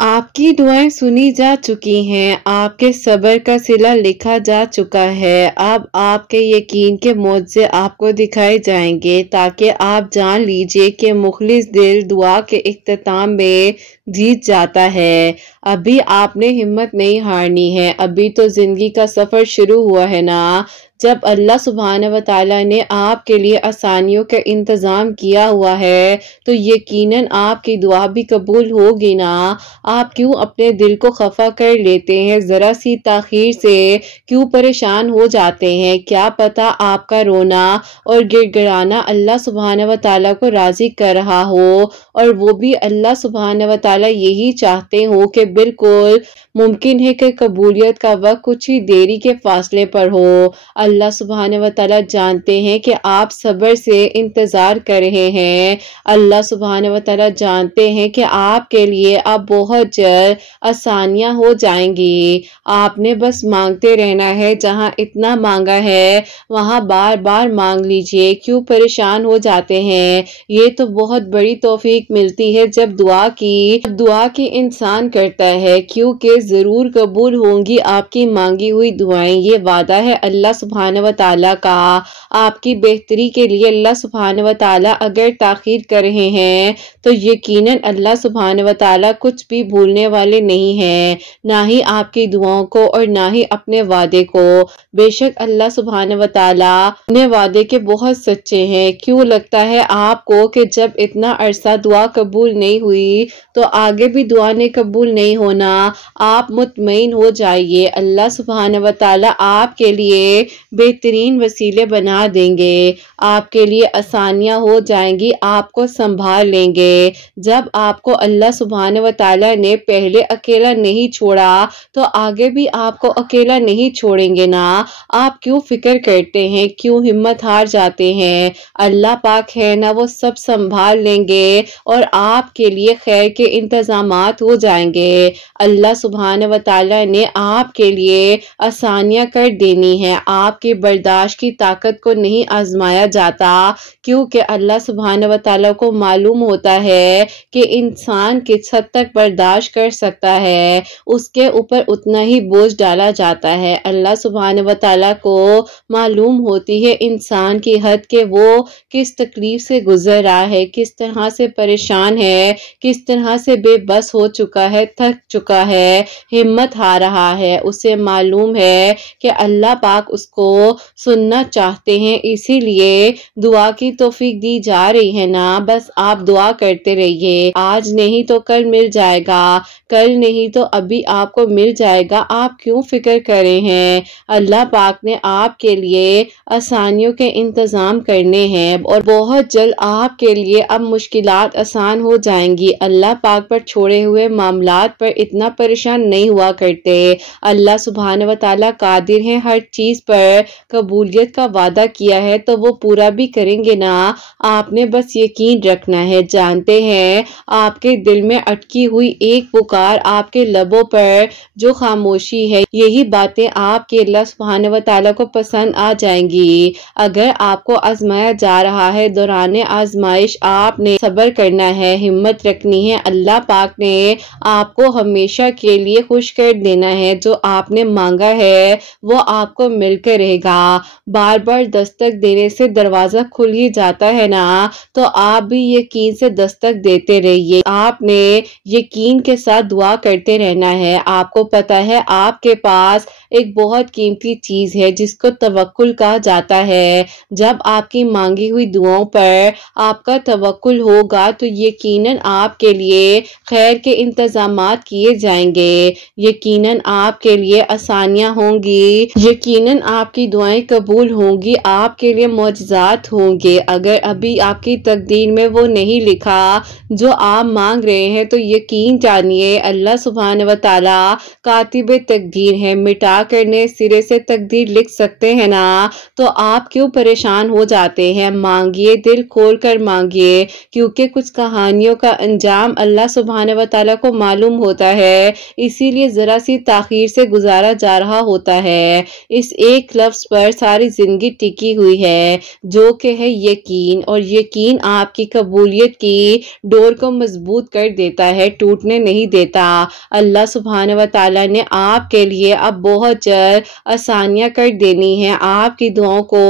आपकी दुआएं सुनी जा चुकी हैं, आपके सब्र का सिला लिखा जा चुका है। अब आपके यकीन के मोज़े आपको दिखाए जाएंगे ताकि आप जान लीजिए कि मुखलिस दिल दुआ के इख्तिताम में जीत जाता है। अभी आपने हिम्मत नहीं हारनी है, अभी तो ज़िंदगी का सफ़र शुरू हुआ है ना। जब अल्लाह सुब्हान व तआला ने आपके लिए आसानियों का इंतज़ाम किया हुआ है तो यकीनन आपकी दुआ भी कबूल होगी ना। आप क्यों अपने दिल को खफा कर लेते हैं, ज़रा सी ताख़ीर से क्यों परेशान हो जाते हैं। क्या पता आपका रोना और गिड़गिड़ाना अल्लाह सुब्हान व तआला को राज़ी कर रहा हो, और वो भी अल्लाह सुब्हान व तआला यही चाहते हो कि बिल्कुल मुमकिन है कि कबूलियत का वक्त कुछ ही देरी के फासले पर हो। अल्लाह सुब्हान व तआला जानते हैं कि आप सब्र से इंतज़ार कर रहे हैं। अल्लाह सुब्हान व तआला जानते हैं कि आपके लिए अब बहुत जल्द आसानियां हो जाएंगी। आपने बस मांगते रहना है, जहां इतना मांगा है वहां बार बार मांग लीजिए। क्यों परेशान हो जाते हैं। ये तो बहुत बड़ी तौफीक मिलती है जब दुआ की इंसान करता है, क्योंकि ज़रूर कबूल होंगी आपकी मांगी हुई दुआएं। ये वादा है अल्लाह सुब्हान व तआला का। आपकी बेहतरी के लिए अल्लाह सुब्हान व तआला अगर ताख़ीर कर रहे हैं तो यकीनन अल्लाह सुब्हान व तआला कुछ भी भूलने वाले नहीं हैं, ना ही आपकी दुआओं को और ना ही अपने वादे को। बेशक अल्लाह सुब्हान व तआला अपने वादे के बहुत सच्चे हैं। क्यों लगता है आपको कि जब इतना अरसा दुआ कबूल नहीं हुई तो आगे भी दुआ ने कबूल नहीं होना। आप मुतमईन हो जाइए, अल्लाह सुब्हान व तआला आपके लिए बेहतरीन वसीले बना देंगे, आपके लिए आसानियां हो जाएंगी, आपको संभाल लेंगे। जब आपको अल्लाह सुब्हान व तआला ने पहले अकेला नहीं छोड़ा तो आगे भी आपको अकेला नहीं छोड़ेंगे ना। आप क्यों फिक्र करते हैं, क्यों हिम्मत हार जाते हैं। अल्लाह पाक है ना, वो सब संभाल लेंगे और आपके लिए खैर के इंतजामात हो जाएंगे। अल्लाह सुब्हान व तआला ने आपके लिए आसानियां कर देनी है। आपके बर्दाश्त की ताकत को नहीं आजमाया जाता, क्योंकि अल्लाह सुब्हान व तआला को मालूम होता है कि इंसान किस हद तक बर्दाश्त कर सकता है, उसके ऊपर उतना ही बोझ डाला जाता है। अल्लाह सुब्हान व तआला को मालूम होती है इंसान की हद के वो किस तकलीफ से गुजर रहा है, किस तरह से परेशान है, किस तरह से बेबस हो चुका है, थक चुका है, हिम्मत हार रहा है। उसे मालूम है कि अल्लाह पाक उसको सुनना चाहते हैं, इसीलिए दुआ की तौफीक दी जा रही है ना। बस आप दुआ करते रहिए, आज नहीं तो कल मिल जाएगा, कल नहीं तो अभी आपको मिल जाएगा। आप क्यों फिक्र कर रहे हैं। अल्लाह पाक ने आपके लिए आसानियों के इंतजाम करने हैं और बहुत जल्द आपके लिए अब मुश्किलात आसान हो जाएंगी। अल्लाह पाक पर छोड़े हुए मामलात पर इतना परेशान नहीं हुआ करते। अल्लाह सुब्हान व तआला कादिर हैं, हर चीज पर कबूलियत का वादा किया है तो वो पूरा भी करेंगे ना। आपने बस यकीन रखना है। जानते हैं आपके दिल में अटकी हुई एक पुकार, आपके लबों पर जो खामोशी है, यही बातें आपके अल्लाह सुब्हान व तआला को पसंद आ जाएंगी। अगर आपको आजमाया जा रहा है, दौरान आजमाइश आपने सब्र करना है, हिम्मत रखनी है। अल्लाह पाक ने आपको हमेशा के लिए खुश कर देना है। जो आपने मांगा है वो आपको मिलकर रहेगा। बार बार दस्तक देने से दरवाजा खुल ही जाता है ना, तो आप भी यकीन से दस्तक देते रहिए। आपने यकीन के साथ दुआ करते रहना है। आपको पता है आपके पास एक बहुत कीमती चीज है जिसको तवक्कुल कहा जाता है। जब आपकी मांगी हुई दुआओं पर आपका तवक्कुल होगा तो यकीनन आपके लिए खैर के इंतजामात किए जाएंगे, यकीनन आपके लिए आसानियां होंगी, यकीनन आपकी दुआएं कबूल होंगी, आपके लिए मौजज़ात होंगे। अगर अभी आपकी तकदीर में वो नहीं लिखा जो आप मांग रहे हैं तो यकीन जानिए अल्लाह सुब्हान व तआला कातिब तकदीर है, मिटा जाकर नए सिरे से तकदीर लिख सकते हैं ना, तो आप क्यों परेशान हो जाते हैं। मांगिए, दिल खोल कर मांगिए, क्योंकि कुछ कहानियों का अंजाम अल्लाह सुब्हान व तआला को मालूम होता है, इसीलिए जरा सी ताखीर से गुजारा जा रहा होता है। इस एक लफ्ज पर सारी जिंदगी टिकी हुई है, जो कि है यकीन, और यकीन आपकी कबूलियत की डोर को मजबूत कर देता है, टूटने नहीं देता। अल्लाह सुब्हान व तआला ने आपके लिए अब बहुत जल्द आसानियां कर देनी है, आपकी दुआओं को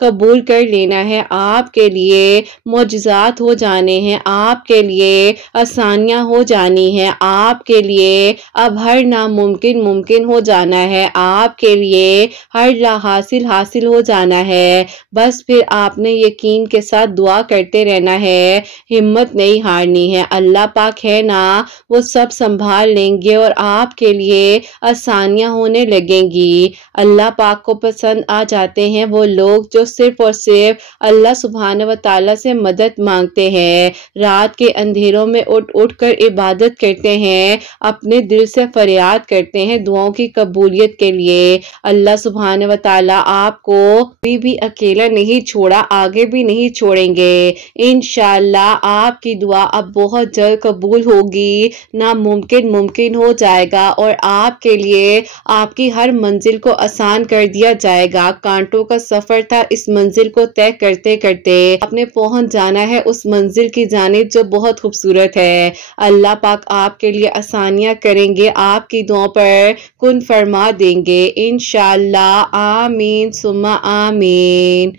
कबूल कर लेना है, आपके लिए मौजज़ात हो जाने हैं, आपके लिए आसानियां हो जानी है, आपके लिए अब हर नामुमकिन मुमकिन हो जाना है, आपके लिए हर ला हासिल हासिल हो जाना है। बस फिर आपने यकीन के साथ दुआ करते रहना है, हिम्मत नहीं हारनी है। अल्लाह पाक है ना, वो सब संभाल लेंगे और आपके लिए आसानियां होने लगेंगी। अल्लाह पाक को पसंद आ जाते हैं वो लोग जो सिर्फ और सिर्फ अल्लाह सुब्हान व तआला से मदद मांगते हैं, रात के अंधेरों में उठ उठ कर इबादत करते हैं, अपने दिल से फरियाद करते हैं दुआओं की कबूलियत के लिए। अल्लाह सुब्हान व तआला आपको कभी भी अकेला नहीं छोड़ा, आगे भी नहीं छोड़ेंगे। इंशाअल्लाह आपकी दुआ अब बहुत जल्द कबूल होगी, नामुमकिन मुमकिन हो जाएगा और आपके लिए आपकी हर मंजिल को आसान कर दिया जाएगा। कांटों का सफर था, इस मंजिल को तय करते करते आपने पहुंच जाना है उस मंजिल की जानिब जो बहुत खूबसूरत है। अल्लाह पाक आपके लिए आसानियां करेंगे, आपकी दुआओं पर कुन फरमा देंगे इंशाअल्लाह। आमीन सुम्मा आमीन।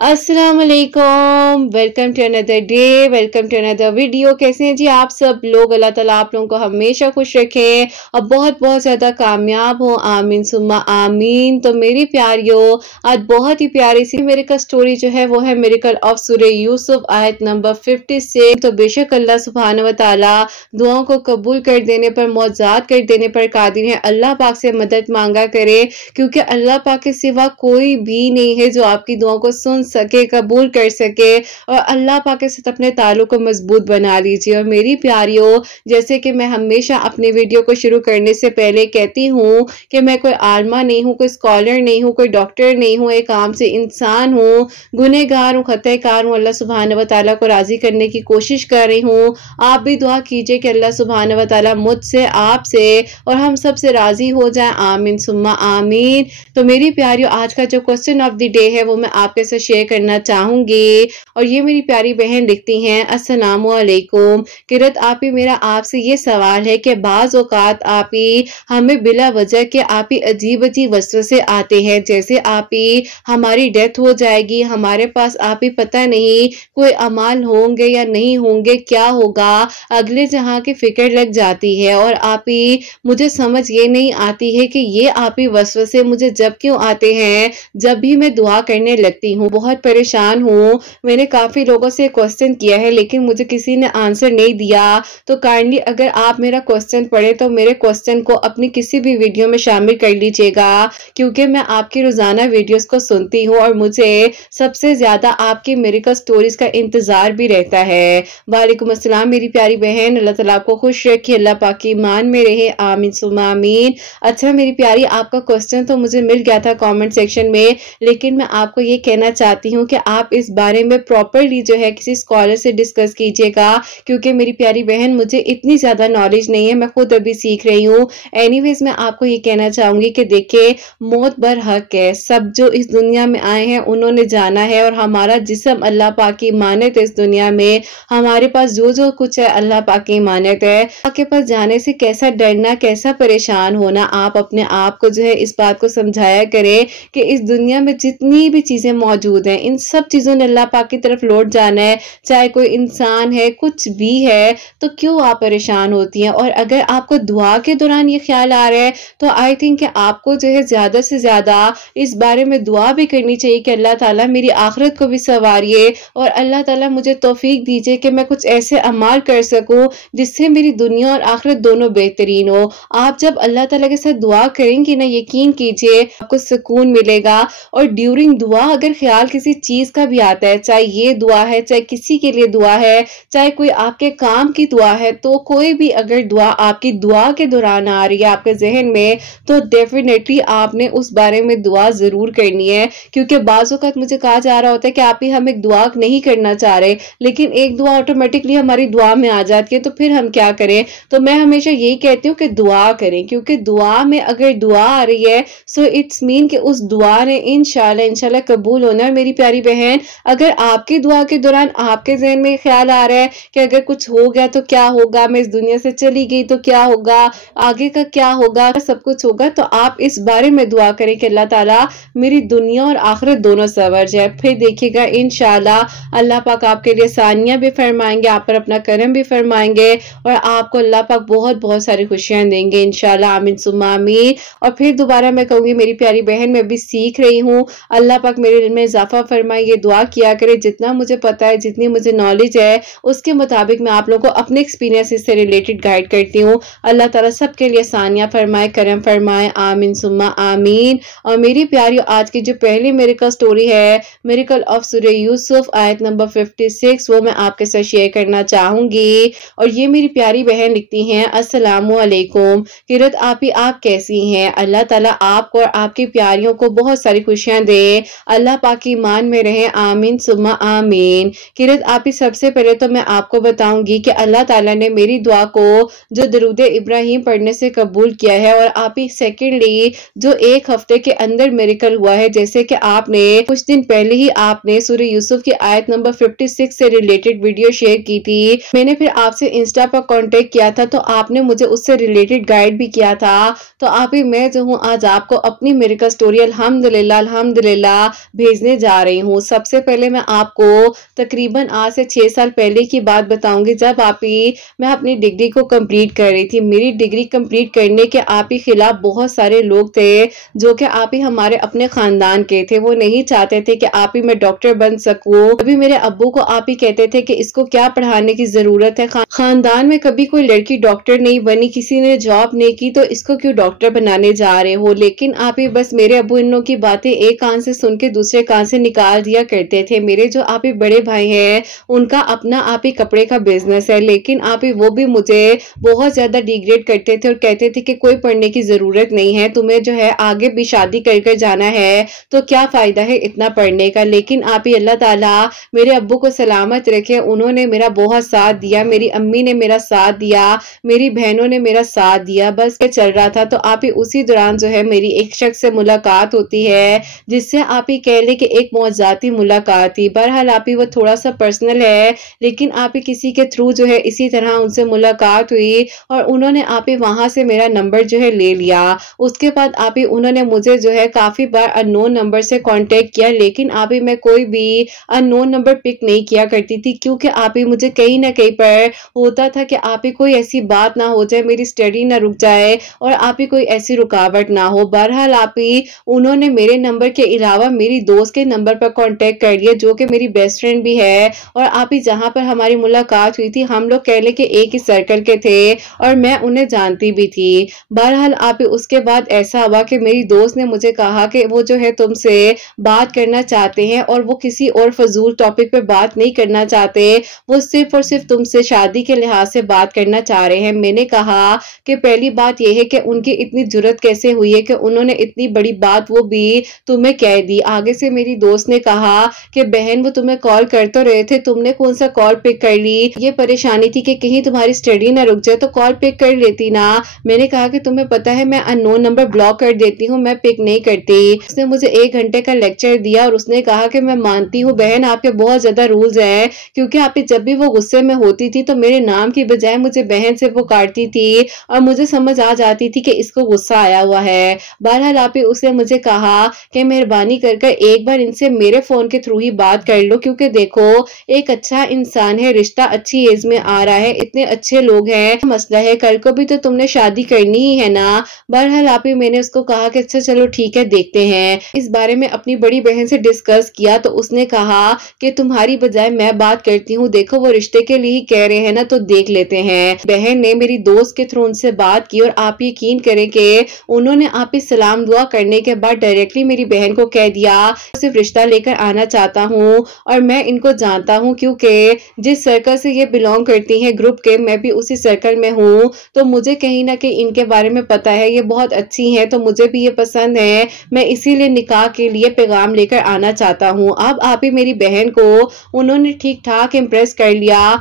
अस्सलाम वालेकुम, welcome to another day, welcome to another video. कैसे हैं जी आप सब लोग। अल्लाह ताला आप लोगों को हमेशा खुश रखें और बहुत बहुत ज़्यादा कामयाब हो, आमीन सुम्मा आमीन। तो मेरी प्यारियों, आज बहुत ही प्यारी सी मेरिकल स्टोरी जो है वो है मेरिकल ऑफ सूरह यूसुफ, आयत नंबर 56। तो बेशक अल्लाह सुब्हान व तआला दुआओं को कबूल कर देने पर, मौजज़ात कर देने पर कादिर है। अल्लाह पाक से मदद मांगा करे, क्योंकि अल्लाह पाक के सिवा कोई भी नहीं है जो आपकी दुआओं को सुन सके, कबूल कर सके। और अल्लाह पाक के साथ अपने ताल्लुक को मजबूत बना लीजिए। और मेरी प्यारियों, जैसे कि मैं हमेशा अपनी वीडियो को शुरू करने से पहले कहती हूँ कि मैं कोई आलमा नहीं हूँ, कोई स्कॉलर नहीं हूँ, कोई डॉक्टर नहीं हूँ, एक आम से इंसान हूँ, गुनहगार हूँ, खतएकार हूँ। अल्लाह सुब्हान व तआला को राजी करने की कोशिश कर रही हूँ। आप भी दुआ कीजिए कि अल्लाह सुब्हान व तआला मुझसे, आपसे और हम सब से राजी हो जाए, आमीन सुम्मा आमीन। तो मेरी प्यारियों, आज का जो क्वेश्चन ऑफ द डे है वो मैं आपके साथ शेयर करना चाहूंगी। और ये मेरी प्यारी बहन लिखती हैं, अस्सलामु अलैकुम किरत आपी, मेरा आपसे ये सवाल है कि बाज़ औक़ात आपी हमें बिला वजह के आपी अजीब अजीब वसवसे आते हैं, जैसे आपी हमारी डेथ हो जाएगी, हमारे पास आपी पता नहीं कोई अमाल होंगे या नहीं होंगे, क्या होगा, अगले जहां की फिक्र लग जाती है। और आपी मुझे समझ ये नहीं आती है कि ये आपी वसवसे मुझे जब क्यों आते हैं, जब भी मैं दुआ करने लगती हूँ। बहुत परेशान हूँ। मैंने काफी लोगों से क्वेश्चन किया है लेकिन मुझे किसी ने आंसर नहीं दिया। तो काइंडली अगर आप मेरा क्वेश्चन पढ़े तो मेरे क्वेश्चन को अपनी किसी भी वीडियो में शामिल कर लीजिएगा, क्योंकि मैं आपकी रोजाना वीडियोस को सुनती हूँ और मुझे सबसे ज्यादा आपकी मेरिकल स्टोरीज का इंतजार भी रहता है। वालेकुम अस्सलाम मेरी प्यारी बहन, अल्लाह ताला आपको खुश रखे, अल्लाह पाक की ईमान में रहे, आमीन सुम्मा आमीन। अच्छा मेरी प्यारी, आपका क्वेश्चन तो मुझे मिल गया था कमेंट सेक्शन में, लेकिन मैं आपको ये कहना चाहती हूँ कि आप इस बारे में प्रॉपरली जो है किसी स्कॉलर से डिस्कस कीजिएगा, क्योंकि मेरी प्यारी बहन मुझे इतनी ज्यादा नॉलेज नहीं है, मैं खुद अभी सीख रही हूँ। एनीवेज मैं आपको ये कहना चाहूंगी कि देखिए, मौत बर हक है, सब जो इस दुनिया में आए हैं उन्होंने जाना है, और हमारा जिस्म अल्लाह पाक की इमानत है। इस दुनिया में हमारे पास जो जो कुछ है अल्लाह पाक की इमानत है। आपके पास जाने से कैसा डरना, कैसा परेशान होना, आप अपने आप को जो है इस बात को समझाया करें कि इस दुनिया में जितनी भी चीजें मौजूद हैं, इन सब चीजों ने अल्लाह पाक की तरफ लौट जाना है। चाहे कोई इंसान है, कुछ भी है, तो क्यों आप परेशान होती हैं। और अगर आपको दुआ के दौरान ये ख्याल आ रहा है तो आई थिंक आपको जो है ज्यादा से ज्यादा इस बारे में दुआ भी करनी चाहिए कि अल्लाह ताला मेरी आखिरत को भी संवारिए और अल्लाह ताला मुझे तौफीक दीजिए कि मैं कुछ ऐसे अमाल कर सकूं जिससे मेरी दुनिया और आखिरत दोनों बेहतरीन हो। आप जब अल्लाह ताला के साथ दुआ करेंगी ना, यकीन कीजिए आपको सुकून मिलेगा। और ड्यूरिंग दुआ अगर ख्याल सवाल किसी चीज का भी आता है, चाहे ये दुआ है, चाहे किसी के लिए दुआ है, चाहे कोई आपके काम की दुआ है, तो कोई भी अगर दुआ आपकी दुआ के दौरान आ रही है आपके जहन में, तो डेफिनेटली आपने उस बारे में दुआ जरूर करनी है। क्योंकि बाज़ औक़ात मुझे कहा जा रहा होता है कि आप ही हम एक दुआ नहीं करना चाह रहे, लेकिन एक दुआ ऑटोमेटिकली हमारी दुआ में आ जाती है, तो फिर हम क्या करें? तो मैं हमेशा यही कहती हूँ कि दुआ करें, क्योंकि दुआ में अगर दुआ आ रही है सो इट्स मीन कि उस दुआ ने इंशाल्लाह कबूल होना है। मेरी प्यारी बहन, अगर आपकी दुआ के दौरान आपके ज़हन में ख्याल आ रहा है कि अगर कुछ हो गया तो क्या होगा, मैं इस दुनिया से चली गई तो क्या होगा, आगे का क्या होगा, सब कुछ होगा, तो आप इस बारे में दुआ करें कि अल्लाह ताला मेरी दुनिया और आखिरत दोनों सवर जाए। फिर देखिएगा इंशाल्लाह अल्लाह पाक आपके लिए आसानियां भी फरमाएंगे, आप पर अपना करम भी फरमाएंगे और आपको अल्लाह पाक बहुत बहुत सारी खुशियां देंगे इंशाल्लाह। आमीन सुम्मा आमीन। और फिर दोबारा मैं कहूंगी मेरी प्यारी बहन, मैं भी सीख रही हूँ, अल्लाह पाक मेरे इल्म में इजाफा फरमाए, ये दुआ किया करे, जितना मुझे पता है, जितनी मुझे नॉलेज है, उसके मुताबिक मैं आप लोगों को अपने एक्सपीरियंस से रिलेटेड गाइड करती हूँ। अल्लाह ताला सबके लिए आसानियां फरमाए, करम फरमाए। आमीन सुम्मा आमीन। और मेरी प्यारी, आज की जो पहली मिरेकल स्टोरी है, मिरेकल ऑफ सूरह यूसुफ आयत नंबर 56, वो मैं आपके साथ शेयर करना चाहूंगी। और ये मेरी प्यारी बहन लिखती हैं, अस्सलामु अलैकुम किरत आपी, आप कैसी हैं? अल्लाह ताला आपको और आपकी प्यारियों को बहुत सारी खुशियां दे, अल्लाह पाक की ईमान में रहे। आमीन सुम्मा आमीन। किरत आपी, सबसे पहले तो मैं आपको बताऊंगी कि अल्लाह ताला ने मेरी दुआ को जो दरूद इब्राहिम पढ़ने से कबूल किया है, और आप ही सेकेंडली जो एक हफ्ते के अंदर मिरेकल हुआ है, जैसे कि आपने कुछ दिन पहले ही आपने सूरह यूसुफ की आयत नंबर 56 से रिलेटेड वीडियो शेयर की थी। मैंने फिर आपसे इंस्टा पर कांटेक्ट किया था, तो आपने मुझे उससे रिलेटेड गाइड भी किया था। तो आप ही मैं जो हूँ आज आपको अपनी मिरेकल स्टोरी अल्हम्दुलिल्लाह भेजने जा रही हूँ। सबसे पहले मैं आपको तकरीबन आज से 6 साल पहले की बात बताऊंगी, जब आप ही मैं अपनी डिग्री को कंप्लीट कर रही थी। मेरी डिग्री कंप्लीट करने के आप ही खिलाफ बहुत सारे लोग थे जो कि आप ही हमारे अपने खानदान के थे। वो नहीं चाहते थे कि आप ही मैं डॉक्टर बन सकूं। अभी मेरे अब्बू को आप ही कहते थे कि इसको क्या पढ़ाने की जरूरत है, खानदान में कभी कोई लड़की डॉक्टर नहीं बनी, किसी ने जॉब नहीं की, तो इसको क्यों डॉक्टर बनाने जा रहे हो। लेकिन आप ही बस मेरे अब्बू इन लोगों की बातें एक कान से सुन के दूसरे कान से निकाल दिया करते थे। मेरे जो आप ही बड़े भाई हैं, उनका अपना आप ही कपड़े का बिजनेस है, लेकिन आप ही वो भी मुझे बहुत ज्यादा डिग्रेड करते थे और कहते थे कि कोई पढ़ने की जरूरत नहीं है, तुम्हें जो है आगे भी शादी कर जाना है, तो क्या फायदा है इतना पढ़ने का। लेकिन आप ही अल्लाह ताला मेरे अब्बू को सलामत रखे, उन्होंने मेरा बहुत साथ दिया, मेरी अम्मी ने मेरा साथ दिया, मेरी बहनों ने मेरा साथ दिया, बस ये चल रहा था। तो आप ही उसी दौरान जो है मेरी एक शख्स से मुलाकात होती है, जिससे आप ही कह ले कि एक मौजाती मुलाकात थी। बहरहाल आप ही वो थोड़ा सा पर्सनल है, लेकिन आप ही किसी के थ्रू जो है इसी तरह उनसे मुलाकात हुई और उन्होंने आप ही वहां से मेरा नंबर जो है ले लिया। उसके बाद आप ही उन्होंने मुझे जो है काफी बार अननोन नंबर से कांटेक्ट किया, लेकिन आप ही मैं कोई भी अननोन नंबर पिक नहीं किया करती थी, क्योंकि आप ही मुझे कहीं ना कहीं पर होता था कि आप ही कोई ऐसी बात ना हो जाए, मेरी स्टडी ना रुक जाए और आप ही कोई ऐसी रुकावट ना हो। बहरहाल आप ही उन्होंने मेरे नंबर के अलावा मेरी दोस्त के नंबर पर कांटेक्ट कर लिया, जो कि मेरी बेस्ट फ्रेंड भी है, और आप ही जहां पर हमारी मुलाकात हुई थी, हम लोग कह ले कि एक ही सर्कल के थे और मैं उन्हें जानती भी थी। बहरहाल आप ही उसके बाद ऐसा हुआ कि मेरी दोस्त ने मुझे कहा कि वो जो है तुमसे बात करना चाहते हैं और वो किसी और फजूल टॉपिक पे बात नहीं करना चाहते, वो सिर्फ और सिर्फ तुमसे शादी के लिहाज से बात करना चाह रहे हैं। मैंने कहा कि पहली बात यह है कि उनकी इतनी जुर्रत कैसे हुई है कि उन्होंने इतनी बड़ी बात वो भी तुम्हें कह दी। आगे से मेरी दोस्त ने कहा कि बहन वो तुम्हें कॉल कर तो रहे थे, तुमने कौन सा कॉल पिक कर ली, ये परेशानी थी कि कहीं तुम्हारी स्टडी ना रुक जाए तो कॉल पिक कर लेती ना। मैंने कहा कि तुम्हें पता है मैं अननोन नंबर ब्लॉक कर देती हूँ, मैं पिक नहीं करती। उसने मुझे 1 घंटे का लेक्चर दिया और उसने कहा कि मैं मानती हूँ बहन आपके बहुत ज्यादा रूल्स हैं, क्योंकि आप जब भी वो गुस्से में होती थी तो मेरे नाम की बजाय मुझे बहन से पुकारती थी और मुझे समझ आ जाती थी कि इसको गुस्सा आया हुआ है। बहरहाल आप ही उसने मुझे कहा कि मेहरबानी कर एक बार इनसे मेरे फोन के थ्रू ही बात कर लो, क्योंकि देखो एक अच्छा इंसान है, रिश्ता अच्छी एज में आ रहा है, इतने अच्छे लोग हैं, मसला है कल को भी तो तुमने शादी करनी ही है ना। बहरहाल आप ही मैंने उसको कहा कि अच्छा चलो ठीक है देखते हैं। इस बारे में अपनी बड़ी बहन से डिस्कस किया तो उसने कहा कि तुम्हारी बजाय मैं बात करती हूँ, देखो वो रिश्ते के लिए ही कह रहे हैं ना तो देख लेते हैं। बहन ने मेरी दोस्त के थ्रू उनसे बात की और आप यकीन करें कि उन्होंने आप ही सलाम दुआ करने के बाद डायरेक्टली मेरी बहन को कह दिया सिर्फ रिश्ता लेकर आना चाहता हूँ और मैं इनको जानता हूँ क्योंकि जिस सर्कल से ये बिलोंग करती हैं ग्रुप के, मैं भी उसी सर्कल में हूँ, तो मुझे कहीं ना कहीं इनके बारे में पता है। ये बहुत अच्छी हैं तो मुझे भी ये पसंद है। मैं इसीलिए निकाह के लिए पैगाम लेकर आना चाहता हूँ। अब आप ही मेरी बहन को उन्होंने ठीक ठाक इम्प्रेस कर लिया,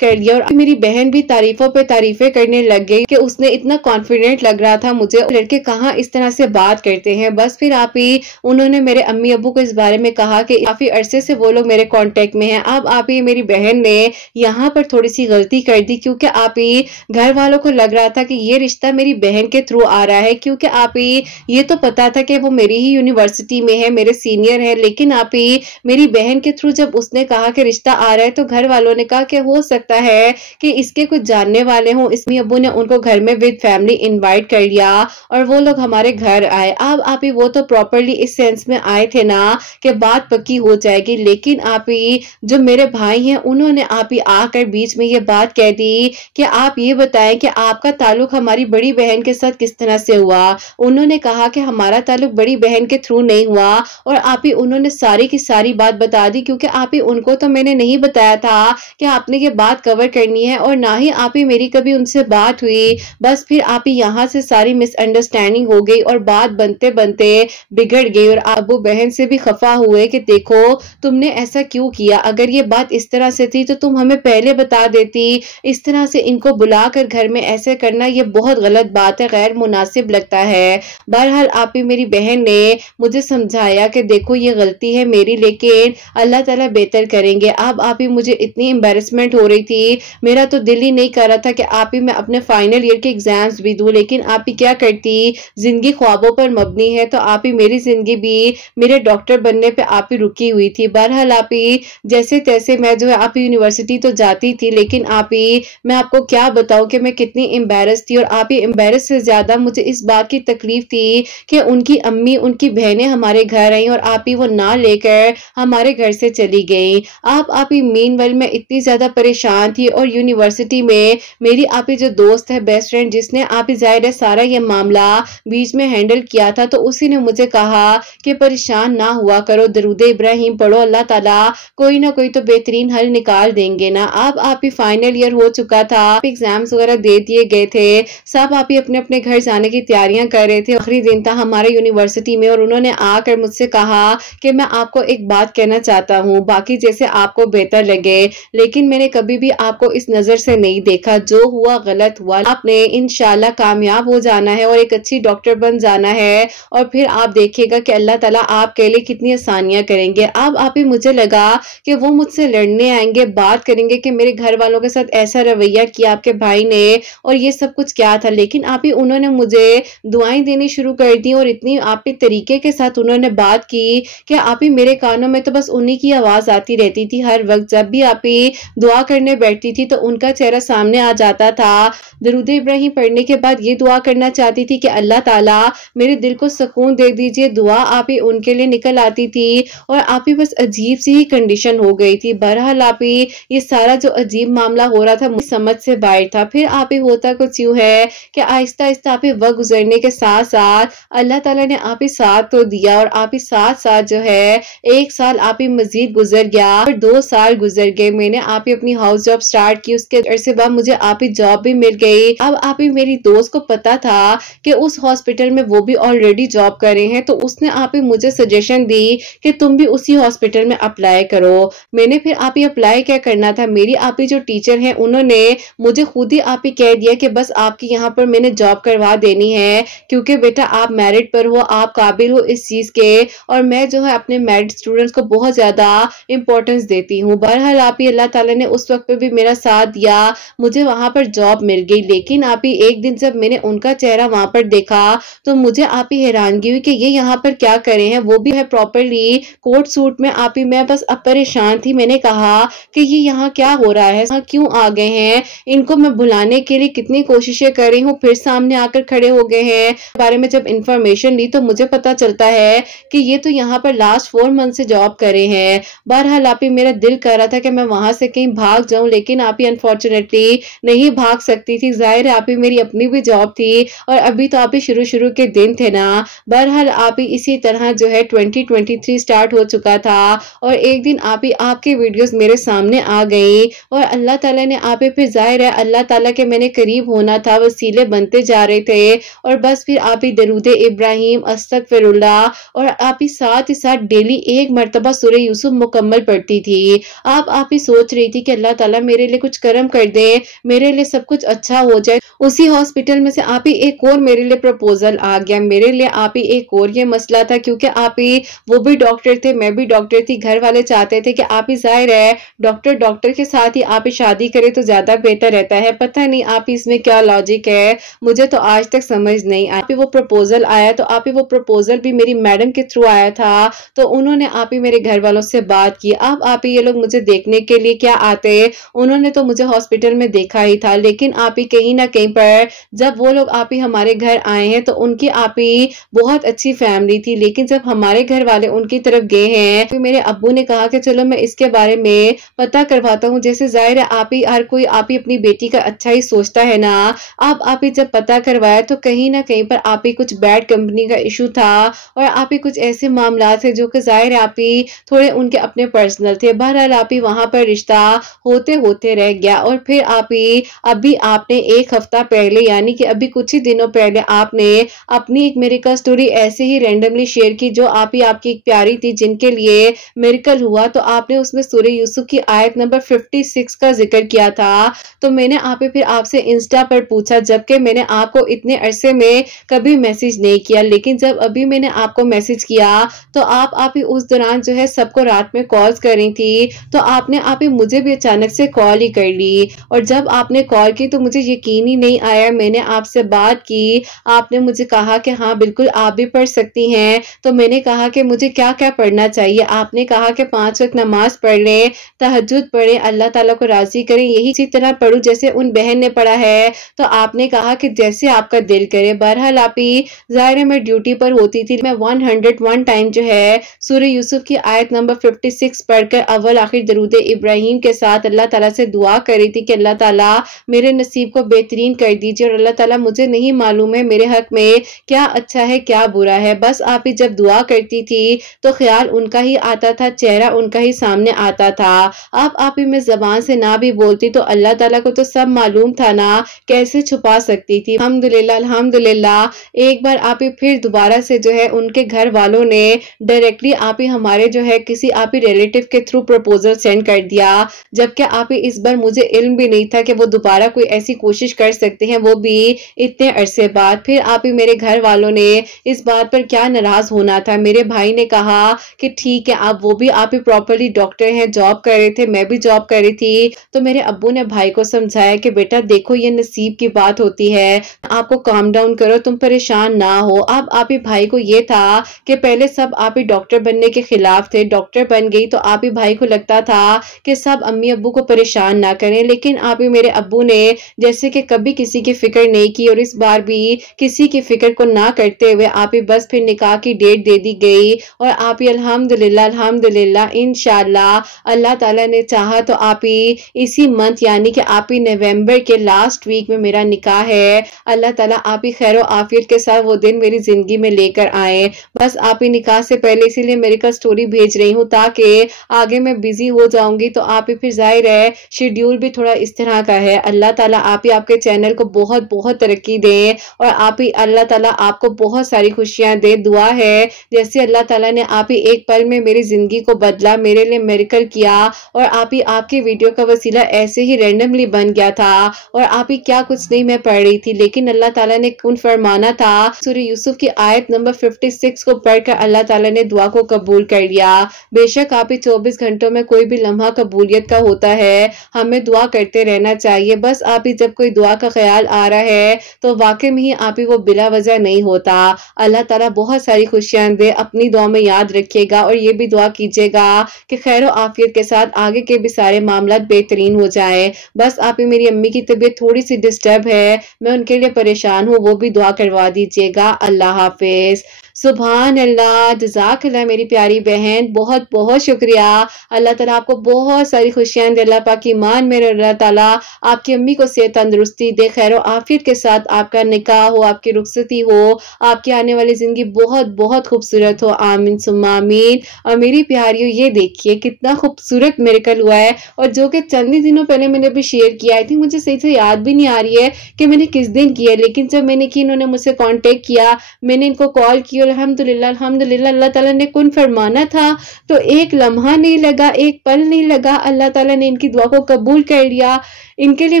और मेरी बहन भी तारीफों पे तारीफें करने लग गई कि उसने इतना कॉन्फिडेंट लग रहा था मुझे, लड़के कहाँ इस तरह से बात करते हैं। बस फिर आप ही उन्होंने मेरे अम्मी अब्बू को इस बारे में कहा कि काफी अरसे से वो लोग मेरे कांटेक्ट में हैं। अब आप ही मेरी बहन ने यहाँ पर थोड़ी सी गलती कर दी क्योंकि आप ही घर वालों को लग रहा था कि ये रिश्ता मेरी बहन के थ्रू आ रहा है, क्योंकि आप ही ये तो पता था कि वो मेरी ही यूनिवर्सिटी में है, मेरे सीनियर है, लेकिन आप ही मेरी बहन के थ्रू जब उसने कहा कि रिश्ता आ रहा है तो घर वालों ने कहा कि हो सकता है कि इसके कुछ जानने वाले हों। इसमें अब्बू ने उनको घर में विद फैमिली इनवाइट कर लिया और वो लोग हमारे घर आए। अब आप ही वो तो प्रॉपरली इस सेंस में आए थे ना कि बात पक्की हो जाएगी, लेकिन आप ही जो मेरे भाई हैं उन्होंने आप ही आकर बीच में ये बात कह दी कि आप ये बताएं कि आपका ताल्लुक हमारी बड़ी बहन के साथ किस तरह से हुआ। उन्होंने कहा कि हमारा ताल्लुक बड़ी बहन के थ्रू नहीं हुआ और आप ही उन्होंने सारी की सारी बात बता दी, क्योंकि आप ही उनको तो मैंने नहीं बताया था कि आपने ये बात कवर करनी है और ना ही आप ही मेरी कभी उनसे बात हुई। बस फिर आप ही यहाँ से सारी मिसअंडरस्टैंडिंग हो गई और बात बनते बनते बिगड़ गई और अबू बहन से भी खफा हुए कि देखो तुमने ऐसा क्यों किया, अगर ये बात इस तरह से थी तो तुम हमें पहले बता देती। इस तरह से इनको बुलाकर घर में ऐसे करना ये बहुत गलत बात है, गैर मुनासिब लगता है। बहरहाल आप ही मेरी बहन ने मुझे समझाया कि देखो ये गलती है मेरी, लेकिन अल्लाह ताला बेहतर करेंगे। अब आप ही मुझे इतनी एम्बेरसमेंट हो रही थी, मेरा तो दिल ही नहीं कर रहा था कि आप ही मैं अपने फाइनल ईयर के एग्जाम्स भी दूं, लेकिन आप ही क्या करती, जिंदगी ख्वाबों पर मबनी है, तो आप ही मेरी जिंदगी भी मेरे डॉक्टर बनने पे आप ही रुकी हुई थी। बहरहाल आप ही जैसे तैसे मैं जो है आप ही यूनिवर्सिटी तो जाती थी, लेकिन आप ही मैं आपको क्या बताऊं कि मैं कितनी एम्बेरस थी। और आप ही एम्बेरस से ज्यादा मुझे इस बात की तकलीफ थी कि उनकी अम्मी उनकी बहनें हमारे घर आई और आप ही वो ना लेकर हमारे घर से चली गई। आप ही मीनवाइल में इतनी ज्यादा परेशान थी और यूनिवर्सिटी में मेरी आप ही जो दोस्त है बेस्ट फ्रेंड जिसने आप ही जाहिर है सारा ये मामला बीच में हैंडल किया था, तो उसी ने मुझे कहा कि परेशान ना हुआ करो, दरूद इब्राहिम पढ़ो, अल्लाह ताला कोई ना कोई तो बेहतरीन हल निकाल देंगे ना। अब आप ही फाइनल ईयर हो चुका था, एग्जाम्स वगैरह दे दिए गए थे, सब आप ही अपने अपने घर जाने की तैयारियां कर रहे थे। आखिरी दिन था हमारे यूनिवर्सिटी में और उन्होंने आकर मुझसे कहा कि मैं आपको एक बात कहना चाहता हूँ, बाकी जैसे आपको बेहतर लगे, लेकिन मैंने कभी भी आपको इस नजर से नहीं देखा। जो हुआ गलत हुआ, आपने इंशाल्लाह कामयाब हो जाना है और एक अच्छी डॉक्टर बन जाना है और फिर आप देखिएगा कि अल्लाह ताला आपके लिए कितनी आसानियां करेंगे। अब आप ही मुझे लगा कि वो मुझसे लड़ने आएंगे, बात करेंगे कि मेरे घर वालों के साथ ऐसा रवैया किया आपके भाई ने और ये सब कुछ क्या था, लेकिन आप ही उन्होंने मुझे दुआएं देनी शुरू कर दी और इतनी आप ही तरीके के साथ उन्होंने बात की कि आप ही मेरे कानों में तो बस उन्हीं की आवाज आती रहती थी। हर वक्त जब भी आप ही दुआ करने बैठती थी तो उनका चेहरा सामने आ जाता था। दरूद इब्राहिम पढ़ने के बाद ये दुआ करना चाहती थी कि अल्लाह ताला मेरे दिल को सुकून दे दीजिए, दुआ आप ही उनके लिए निकल आती थी और आप ही बस अजीब सी ही कंडीशन हो गई थी। बहरहाल आप ही ये सारा जो अजीब मामला हो रहा था मुझे समझ से बाहर था। फिर आप ही होता कुछ यूं है कि आहिस्ता आहिस्ता आप ही वक्त गुजरने के साथ साथ अल्लाह ताला ने आप ही साथ तो दिया और आप ही साथ साथ जो है 1 साल आप ही मजीद गुजर गया और 2 साल गुजर गए। मैंने आप ही अपनी हाउस जॉब स्टार्ट की, उसके अरसे बाद मुझे आप ही जॉब भी मिल गई। अब आप ही मेरी दोस्त को पता था कि उस हॉस्पिटल में वो भी ऑलरेडी जॉब कर रहे हैं, तो उसने आप ही मुझे सजेशन दी कि तुम भी उसी हॉस्पिटल में अप्लाई करो। मैंने फिर आप ही अप्लाई क्या करना था, मेरी आप ही जो टीचर हैं उन्होंने मुझे खुद ही आप ही कह दिया कि बस आपकी यहाँ पर मैंने जॉब करवा देनी है, क्योंकि बेटा आप मेरिट पर हो, आप काबिल हो इस चीज के, और मैं जो है अपने मेरिट स्टूडेंट्स को बहुत ज्यादा इंपॉर्टेंस देती हूँ। बहरहाल आप ही अल्लाह ताला ने उस वक्त पे भी मेरा साथ दिया, मुझे वहां पर जॉब मिल गई। लेकिन आप ही एक दिन जब मैंने उनका चेहरा वहां पर देखा तो मुझे आप ही हैरानगी हुई कि ये यहाँ पर क्या करे हैं, वो भी है प्रॉपरली कोट सूट में। आप ही मैं बस अब परेशान थी, मैंने कहा कि ये यहाँ क्या हो रहा है, यहाँ क्यों आ गए हैं, इनको मैं बुलाने के लिए कितनी कोशिशें कर रही हूँ, फिर सामने आकर खड़े हो गए हैं। बारे में जब इंफॉर्मेशन ली तो मुझे पता चलता है कि ये तो यहाँ पर लास्ट 4 मंथ से जॉब करे हैं। बहरहाल आप ही मेरा दिल कर रहा था कि मैं वहां वहां से कहीं भाग जाऊं, लेकिन आप ही अनफॉर्चुनेटली नहीं भाग सकती थी। जाहिर है आप ही मेरी अपनी भी जॉब थी और अभी तो आप ही शुरू के दिन थे ना। बहरहाल आप ही इसी तरह जो है 2023 स्टार्ट हो चुका था और एक दिन आप ही आपकी वीडियोस मेरे सामने आ गई और अल्लाह ताला ने आप ही फिर जाहिर है अल्लाह ताला के मैंने करीब होना था, वसीले बनते जा रहे थे और बस फिर आप ही दरूद इब्राहिम, अस्तगफिरुल्लाह और आप ही साथ डेली एक मर्तबा सूरह यूसुफ मुकम्मल पढ़ती थी। आप ही सोच रही थी कि अल्लाह ताला मेरे लिए कुछ करम कर दे, मेरे लिए सब कुछ अच्छा हो जाए। उसी हॉस्पिटल में से आप ही एक और मेरे लिए प्रपोजल आ गया, मेरे लिए आप ही एक और ये मसला था क्योंकि आप ही वो भी डॉक्टर थे, मैं भी डॉक्टर थी। घर वाले चाहते थे कि आप ही जाहिर है डॉक्टर के साथ ही आप ही शादी करें तो ज्यादा बेहतर रहता है। पता नहीं आप ही इसमें क्या लॉजिक है, मुझे तो आज तक समझ नहीं आया। आप ही वो प्रपोजल आया तो आप ही वो प्रपोजल भी मेरी मैडम के थ्रू आया था, तो उन्होंने आप ही मेरे घर वालों से बात की। अब आप ही ये लोग मुझे देखने के लिए क्या आते, उन्होंने तो मुझे हॉस्पिटल में देखा ही था, लेकिन आप ही कहीं ना कहीं पर जब वो लोग आप ही हमारे घर आए हैं तो उनकी आप ही बहुत अच्छी फैमिली थी, लेकिन जब हमारे घर वाले उनकी तरफ गए हैं तो मेरे अब्बू ने कहा कि चलो मैं इसके बारे में पता करवाता हूँ। जैसे जाहिर है आप ही हर कोई आप ही अपनी बेटी का अच्छा ही सोचता है ना। अब आप ही जब पता करवाया तो कहीं ना कहीं पर आप ही कुछ बैड कंपनी का इशू था और आप ही कुछ ऐसे मामला थे जो कि जाहिर है आप ही थोड़े उनके अपने पर्सनल थे। बहरहाल आप ही वहां पर रिश्ता होते होते रह गया और फिर आप ही अभी आपने एक हफ्ता पहले यानी कि अभी कुछ ही दिनों पहले आपने अपनी एक मेरिकल स्टोरी ऐसे ही रैंडमली शेयर की जो आप ही आपकी एक प्यारी थी जिनके लिए मेरिकल हुआ, तो आपने उसमें सूरह यूसुफ की आयत नंबर 56 का जिक्र किया था। तो मैंने आप ही फिर आपसे इंस्टा पर पूछा, जबकि मैंने आपको इतने अरसे में कभी मैसेज नहीं किया, लेकिन जब अभी मैंने आपको मैसेज किया तो आप ही उस दौरान जो है सबको रात में कॉल्स कर रही थी, तो आपने आप ही मुझे भी अचानक से कॉल ही कर ली और जब आपने कॉल की तो मुझे यकीन ही नहीं आया। मैंने आपसे बात की, आपने मुझे कहा कि हाँ बिल्कुल आप भी पढ़ सकती हैं, तो मैंने कहा कि मुझे क्या क्या पढ़ना चाहिए। आपने कहा कि 5 वक्त नमाज पढ़ लें, तहज्जुद पढ़ें, अल्लाह ताला को राजी करें, यही इसी तरह पढ़ूं जैसे उन बहन ने पढ़ा है। तो आपने कहा कि जैसे आपका दिल करे। बहरहाल आप ही जाहिर है मैं ड्यूटी पर होती थी, मैं 101 टाइम जो है सूरह यूसुफ की आयत नंबर 56 पढ़कर अव्वल आखिर दरूद इब्राहिम के साथ अल्लाह ताला से दुआ कर रही थी कि अल्लाह ताला मेरे नसीब को बेहतरीन कर दीजिए और अल्लाह ताला मुझे नहीं मालूम है मेरे हक में क्या अच्छा है क्या बुरा है। बस आप ही जब दुआ करती थी तो ख्याल उनका ही आता था, चेहरा उनका ही सामने आता था। अब आप ही मैं जबान से ना भी बोलती तो अल्लाह ताला को तो सब मालूम था ना, कैसे छुपा सकती थी। अल्हम्दुलिल्लाह अल्हम्दुलिल्लाह एक बार आप ही फिर दोबारा से जो है उनके घर वालों ने डायरेक्टली आप ही हमारे जो है किसी आप ही रिलेटिव के थ्रू प्रपोजल सेंड कर दिया, जबकि आप ही इस बार मुझे इल्म भी नहीं था कि वो दोबारा कोई ऐसी कोशिश कर सकते हैं, वो भी इतने अरसे बाद। फिर आप ही मेरे घर वालों ने इस बात पर क्या नाराज होना था। मेरे भाई ने कहा कि ठीक है, आप वो भी आप ही प्रॉपरली डॉक्टर हैं, जॉब कर रहे थे, मैं भी जॉब कर रही थी। तो मेरे अब्बू ने भाई को समझाया कि बेटा देखो ये नसीब की बात होती है, आपको काम डाउन करो, तुम परेशान ना हो। अब आप ही भाई को ये था कि पहले सब आप ही डॉक्टर बनने के खिलाफ थे, डॉक्टर बन गई तो आप ही भाई को लगता था कि सब अम्मी अब्बू को परेशान ना करें, लेकिन आप ही मेरे अब्बू ने जैसे कि कभी किसी की फिक्र नहीं की और इस बार भी किसी की फिक्र को ना करते हुए आप ही बस फिर निकाह की डेट दे दी गई और आप ही अल्हम्दुलिल्लाह अल्हम्दुलिल्लाह इंशाल्लाह अल्लाह ताला ने चाहा तो आप ही इसी मंथ यानी कि आप ही नवंबर के लास्ट वीक में मेरा निकाह है। अल्लाह ताला आप ही खैर आफियत के साथ वो दिन मेरी जिंदगी में लेकर आए। बस आप ही निकाह से पहले इसीलिए मेडिकल स्टोरी भेज रही हूँ ताकि आगे मैं बिजी हो जाऊंगी तो आप ही फिर जाहिर है शेड्यूल भी थोड़ा इस तरह का है। अल्लाह ताला आप ही आपके चैनल को बहुत बहुत तरक्की दे और आप ही अल्लाह ताला आपको बहुत सारी खुशियां दे। दुआ है जैसे अल्लाह ताला ने आप ही एक पल में मेरी जिंदगी को बदला, मेरे लिए मेरिकल किया और आप ही आपकी वीडियो का वसीला ऐसे ही रैंडमली बन गया था और आप ही क्या कुछ नहीं मैं पढ़ रही थी, लेकिन अल्लाह ताला ने कुन फरमाना था। सूरह यूसुफ की आयत नंबर 56 को पढ़कर अल्लाह ताला ने दुआ को कबूल कर लिया। बेशक आप ही 24 घंटों में कोई भी लम्हा कबूलियत का होता है, हमें दुआ करते रहना चाहिए। बस आप ही जब कोई दुआ का ख्याल आ रहा है तो वाकई में ही आप ही वो बिला वजह नहीं होता। अल्लाह ताला बहुत सारी खुशियां दे, अपनी दुआ में याद रखिएगा और ये भी दुआ कीजिएगा कि खैर आफियत के साथ आगे के भी सारे मामला बेहतरीन हो जाए। बस आप ही मेरी अम्मी की तबीयत थोड़ी सी डिस्टर्ब है, मैं उनके लिए परेशान हूँ, वो भी दुआ करवा दीजिएगा। अल्लाह हाफिज। सुभान अल्लाह, जज़ाकल्लाह मेरी प्यारी बहन, बहुत बहुत शुक्रिया। अल्लाह ताला आपको बहुत सारी खुशियाँ दे, अल्लाह पाक ईमान में अल्लाह ताला आपकी अम्मी को सेहत तंदुरुस्ती दे, खैर आफियत के साथ आपका निकाह हो, आपकी रुखसती हो, आपकी आने वाली ज़िंदगी बहुत बहुत खूबसूरत हो। आमीन सुम्मा आमीन। और मेरी प्यारियों, ये देखिए कितना खूबसूरत मिरेकल हुआ है, और जो कि चंद ही दिनों पहले मैंने अभी शेयर किया। आई थिंक मुझे सही से याद भी नहीं आ रही है कि मैंने किस दिन किया, लेकिन जब मैंने की, इन्होंने मुझसे कांटेक्ट किया, मैंने इनको कॉल की, अल्हम्दुलिल्लाह अल्हम्दुलिल्लाह अल्लाह ताला ने कुन फरमाना था तो एक लम्हा नहीं लगा, एक पल नहीं लगा, अल्लाह ताला ने इनकी दुआ को कबूल कर लिया, इनके लिए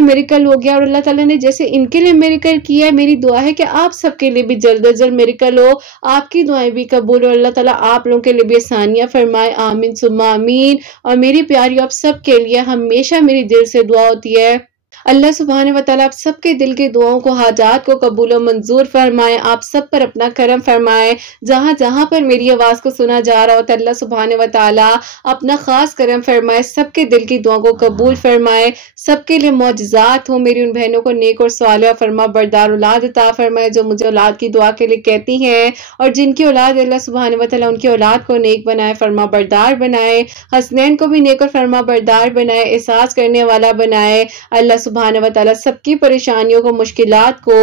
मिरेकल हो गया। और अल्लाह ताला ने जैसे इनके लिए मिरेकल किया है, मेरी दुआ है कि आप सबके लिए भी जल्द अज जल्द मिरेकल हो, आपकी दुआएं भी कबूल हो, अल्लाह ताला आप लोगों के लिए भी आसानियां फरमाए। आमीन सुम्मा आमीन। और मेरी प्यारियों, आप सबके लिए हमेशा मेरी दिल से दुआ होती है, अल्लाह सुब्हान व तआला आप सबके दिल की दुआओं को, हाजात को कबूल व मंजूर फरमाए, आप सब पर अपना करम फरमाए। जहाँ जहाँ पर मेरी आवाज़ को सुना जा रहा हो, अल्लाह सुब्हान व तआला अपना ख़ास करम फरमाए, सबके दिल की दुआओं को कबूल फरमाए, सबके लिए मौजज़ात हो। मेरी उन बहनों को नेक और सालिहा फरमा बरदार औलाद अता फरमाए, जो मुझे औलाद की दुआ के लिए कहती हैं, और जिनकी औलाद अल्लाह सुब्हान व तआला उनकी औलाद को नेक बनाए, फरमा बरदार बनाए, हसनैन को भी नेक और फरमा बरदार बनाए, एहसास करने वाला बनाए। अल्लाह सुब्हान व तआला सबकी परेशानियों को, मुश्किलात को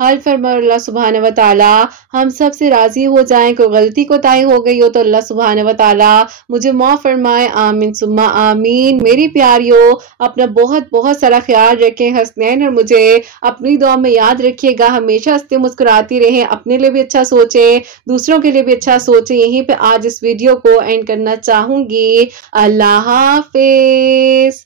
हल फरमा। अल्लाह सुब्हान व तआला हम सब से राजी हो जाएं। कोई गलती कोताही हो गई हो तो अल्लाह सुब्हान व तआला मुझे माफ़ फरमाए। आमीन सुम्मा आमीन। मेरी प्यारियों, अपना बहुत बहुत सारा ख्याल रखें। हसनैन और मुझे अपनी दुआ में याद रखिएगा, हमेशा हंसते मुस्कुराती रहें, अपने लिए भी अच्छा सोचें, दूसरों के लिए भी अच्छा सोचें। यहीं पे आज इस वीडियो को एंड करना चाहूंगी। अल्लाह हाफिज।